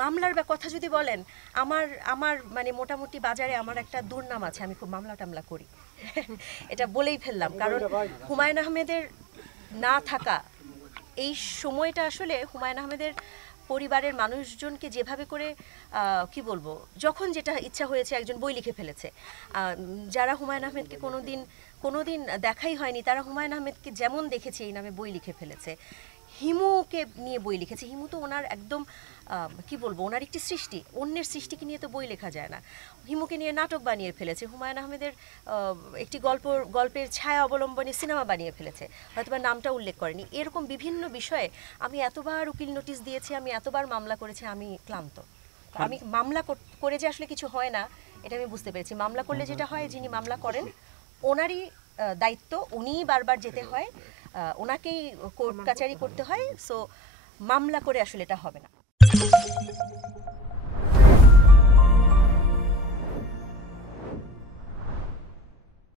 মামলার কথা যদি বলেন, আমার আমার মানে মোটামুটি বাজারে আমার একটা দুর্নাম আছে, আমি খুব মামলা টামলা করি। এটা বলেই ফেললাম, কারণ হুমায়ুন আহমেদের না থাকা এই সময়টা আসলে হুমায়ুন আহমেদের পরিবারের মানুষজনকে যেভাবে করে কি বলবো, যখন যেটা ইচ্ছা হয়েছে একজন বই লিখে ফেলেছে। যারা হুমায়ুন আহমেদকে কোনোদিন দেখাই হয়নি, তারা হুমায়ুন আহমেদকে যেমন দেখেছে এই নামে বই লিখে ফেলেছে। হিমুকে নিয়ে বই লিখেছে। হিমু তো ওনার একদম কি বলবো, ওনার একটি সৃষ্টি, অন্যের সৃষ্টিকে নিয়ে তো বই লেখা যায় না। হিমুকে নিয়ে নাটক বানিয়ে ফেলেছে। হুমায়ুন আহমেদের একটি গল্পের ছায়া অবলম্বনে সিনেমা বানিয়ে ফেলেছে, হয়তোবা নামটা উল্লেখ করেনি। এরকম বিভিন্ন বিষয়ে আমি এতবার উকিল নোটিশ দিয়েছি, আমি এতবার মামলা করেছি, আমি ক্লান্ত। আমি মামলা করে যে আসলে কিছু হয় না এটা আমি বুঝতে পেরেছি। মামলা করলে যেটা হয়, যিনি মামলা করেন ওনারই দায়িত্ব, উনিই বারবার যেতে হয়, ওনাকেই কোর্ট কাচারি করতে হয়। সো মামলা করে আসলে এটা হবে না।